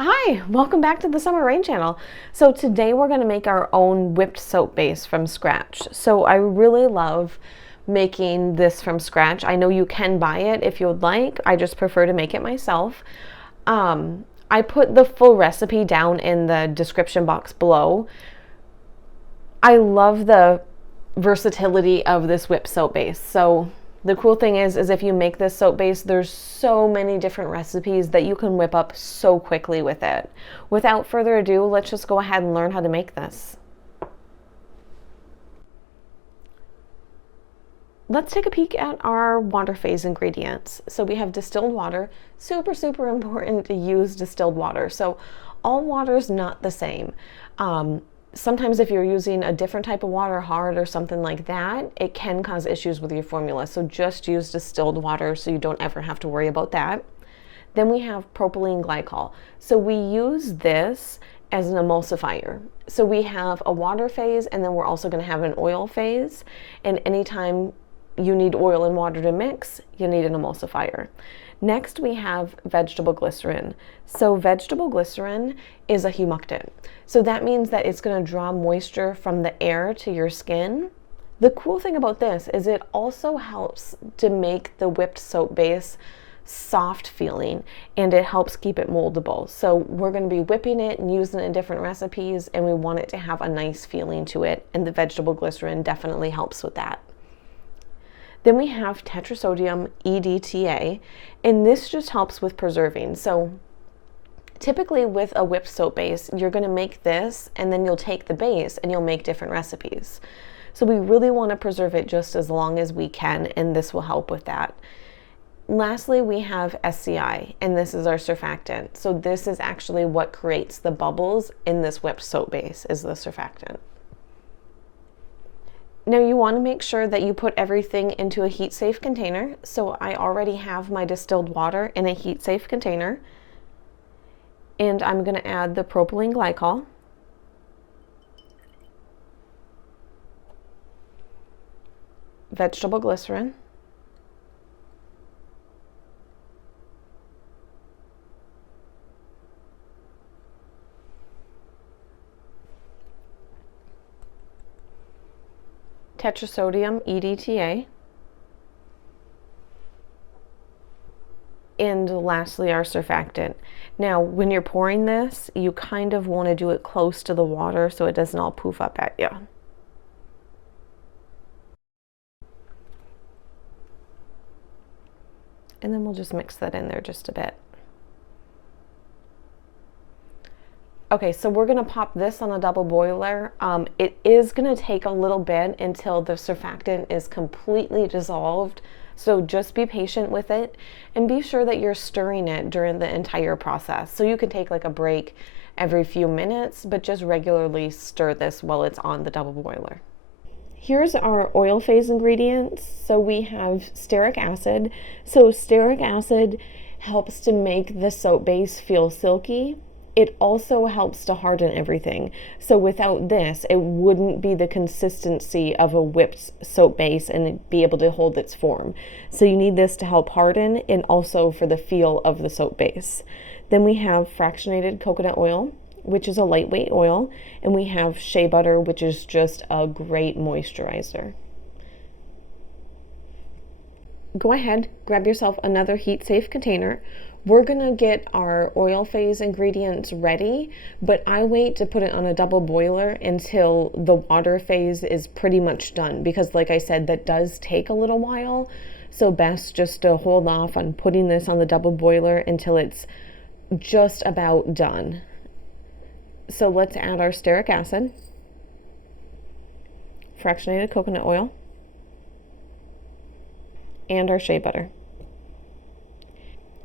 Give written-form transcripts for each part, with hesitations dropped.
Hi, welcome back to the Summer Rain channel. So today we're going to make our own whipped soap base from scratch. So I really love making this from scratch. I know you can buy it if you would like. I just prefer to make it myself. I put the full recipe down in the description box below. I love the versatility of this whipped soap base. So the cool thing is if you make this soap base, there's so many different recipes that you can whip up so quickly with it. Without further ado, let's just go ahead and learn how to make this. Let's take a peek at our water phase ingredients. So we have distilled water. Super important to use distilled water. So all water is not the same. Sometimes if you're using a different type of water, hard or something like that, it can cause issues with your formula. So just use distilled water so you don't ever have to worry about that. Then we have propylene glycol. So we use this as an emulsifier. So we have a water phase, and then we're also going to have an oil phase. And anytime you need oil and water to mix, you need an emulsifier. Next, we have vegetable glycerin. So vegetable glycerin is a humectant. So that means that it's going to draw moisture from the air to your skin. The cool thing about this is it also helps to make the whipped soap base soft feeling, and it helps keep it moldable. So we're going to be whipping it and using it in different recipes, and we want it to have a nice feeling to it, and the vegetable glycerin definitely helps with that. Then we have tetrasodium EDTA, and this just helps with preserving. So typically with a whipped soap base, you're going to make this and then you'll take the base and you'll make different recipes. So we really want to preserve it just as long as we can, and this will help with that. Lastly, we have SCI, and this is our surfactant. So this is actually what creates the bubbles in this whipped soap base, is the surfactant. Now you want to make sure that you put everything into a heat-safe container. So I already have my distilled water in a heat-safe container. And I'm going to add the propylene glycol. Vegetable glycerin. Tetrasodium EDTA, and lastly our surfactant. Now when you're pouring this, you kind of want to do it close to the water so it doesn't all poof up at you. And then we'll just mix that in there just a bit. Okay, so we're going to pop this on a double boiler. It is going to take a little bit until the surfactant is completely dissolved. So just be patient with it and be sure that you're stirring it during the entire process. So you can take like a break every few minutes, but just regularly stir this while it's on the double boiler. Here's our oil phase ingredients. So we have stearic acid. So stearic acid helps to make the soap base feel silky. It also helps to harden everything. So without this, it wouldn't be the consistency of a whipped soap base and be able to hold its form. So you need this to help harden and also for the feel of the soap base. Then we have fractionated coconut oil, which is a lightweight oil, and we have shea butter, which is just a great moisturizer. Go ahead, grab yourself another heat-safe container. We're gonna get our oil phase ingredients ready, but I wait to put it on a double boiler until the water phase is pretty much done, because like I said, that does take a little while. So best just to hold off on putting this on the double boiler until it's just about done. So let's add our stearic acid, fractionated coconut oil, and our shea butter.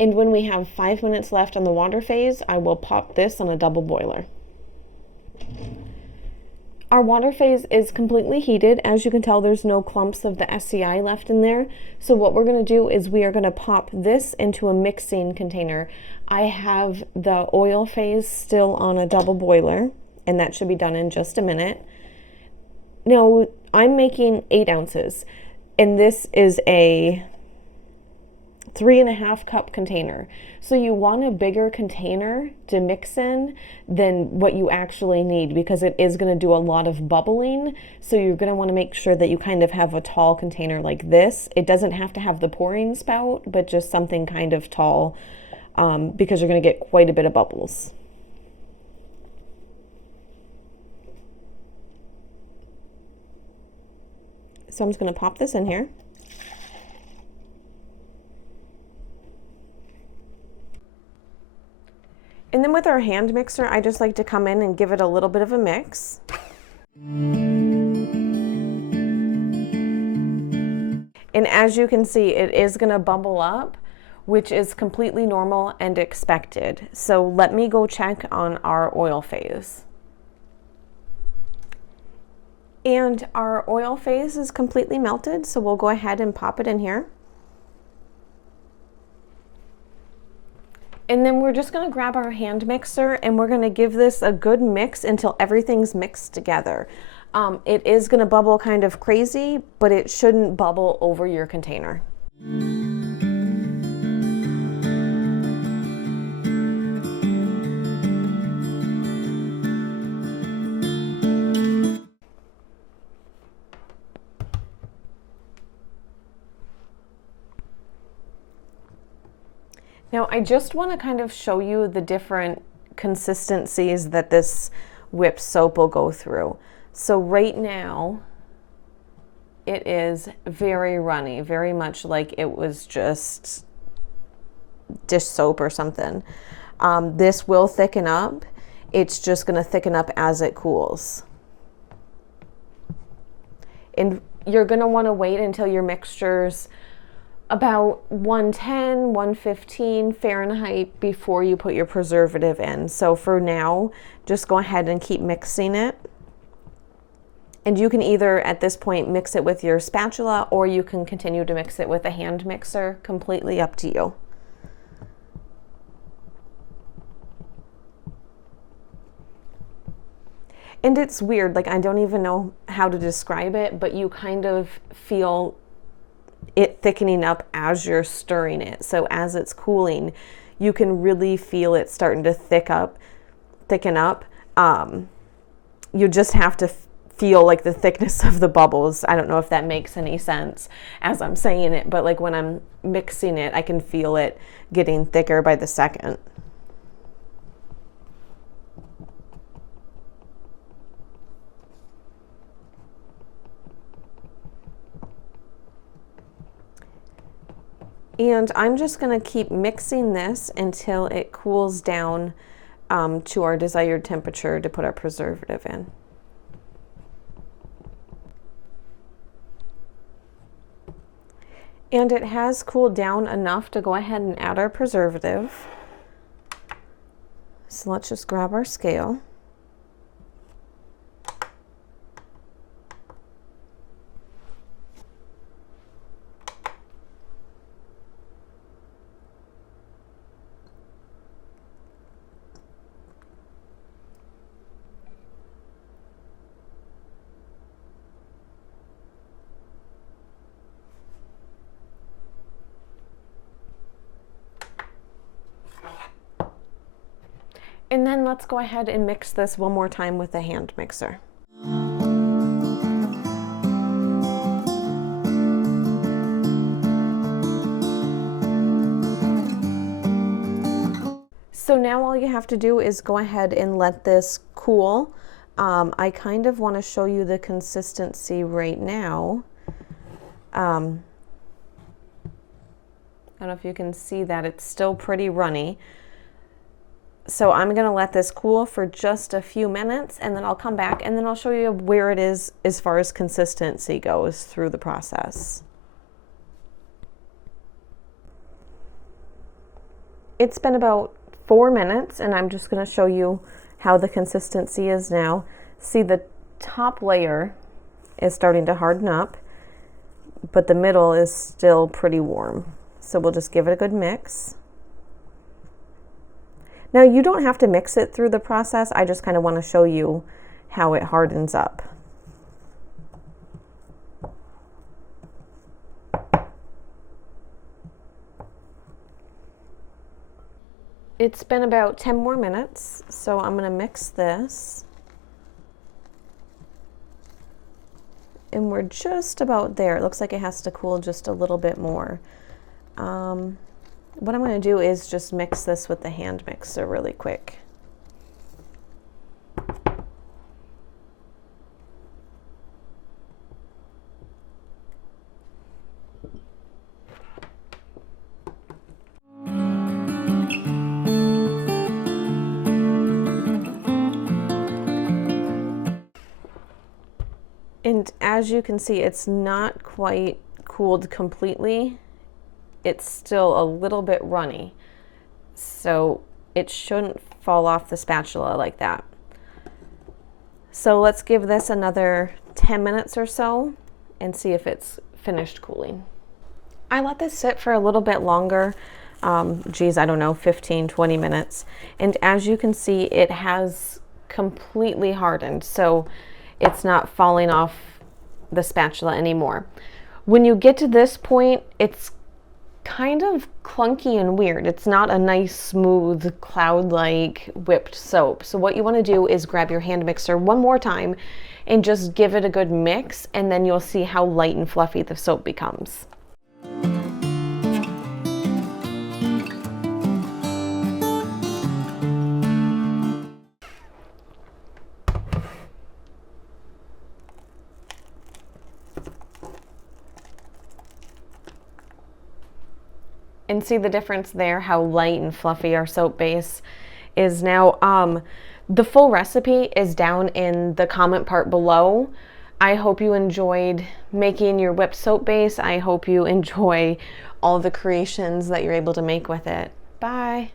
And when we have 5 minutes left on the water phase, I will pop this on a double boiler. Our water phase is completely heated. As you can tell, there's no clumps of the SCI left in there. So what we're going to do is we are going to pop this into a mixing container. I have the oil phase still on a double boiler, and that should be done in just a minute. Now, I'm making 8 ounces, and this is a 3.5 cup container. So you want a bigger container to mix in than what you actually need, because it is going to do a lot of bubbling. So you're going to want to make sure that you kind of have a tall container like this. It doesn't have to have the pouring spout, but just something kind of tall, because you're going to get quite a bit of bubbles. So I'm just going to pop this in here. And then with our hand mixer, I just like to come in and give it a little bit of a mix. And as you can see, it is going to bubble up, which is completely normal and expected. So let me go check on our oil phase. And our oil phase is completely melted, so we'll go ahead and pop it in here. And then we're just going to grab our hand mixer and we're going to give this a good mix until everything's mixed together. It is going to bubble kind of crazy, but it shouldn't bubble over your container. Now, I just want to kind of show you the different consistencies that this whipped soap will go through. So right now, it is very runny, very much like it was just dish soap or something. This will thicken up. It's just going to thicken up as it cools. And you're going to want to wait until your mixture's about 110, 115 Fahrenheit before you put your preservative in. So for now, just go ahead and keep mixing it. And you can either at this point mix it with your spatula, or you can continue to mix it with a hand mixer, completely up to you. And it's weird, like I don't even know how to describe it, but you kind of feel it thickening up as you're stirring it. So as it's cooling, you can really feel it starting to thicken up. You just have to feel like the thickness of the bubbles. I don't know if that makes any sense as I'm saying it, but like when I'm mixing it, I can feel it getting thicker by the second. And I'm just going to keep mixing this until it cools down to our desired temperature to put our preservative in. And it has cooled down enough to go ahead and add our preservative. So let's just grab our scale. And then let's go ahead and mix this one more time with the hand mixer. So now all you have to do is go ahead and let this cool. I kind of want to show you the consistency right now. I don't know if you can see that it's still pretty runny. So I'm going to let this cool for just a few minutes, and then I'll come back and then I'll show you where it is as far as consistency goes through the process. It's been about 4 minutes, and I'm just going to show you how the consistency is now. See, the top layer is starting to harden up, but the middle is still pretty warm. So we'll just give it a good mix. Now, you don't have to mix it through the process. I just kind of want to show you how it hardens up. It's been about 10 more minutes, so I'm gonna mix this. And we're just about there. It looks like it has to cool just a little bit more. What I'm gonna do is just mix this with the hand mixer really quick. And as you can see, it's not quite cooled completely. It's still a little bit runny. So it shouldn't fall off the spatula like that. So let's give this another 10 minutes or so and see if it's finished cooling. I let this sit for a little bit longer, geez, I don't know, 15, 20 minutes. And as you can see, it has completely hardened. So it's not falling off the spatula anymore. When you get to this point, it's kind of clunky and weird. It's not a nice, smooth, cloud-like whipped soap. So what you want to do is grab your hand mixer one more time and just give it a good mix, and then you'll see how light and fluffy the soap becomes. And see the difference there, how light and fluffy our soap base is now. The full recipe is down in the comment part below. I hope you enjoyed making your whipped soap base. I hope you enjoy all the creations that you're able to make with it. Bye.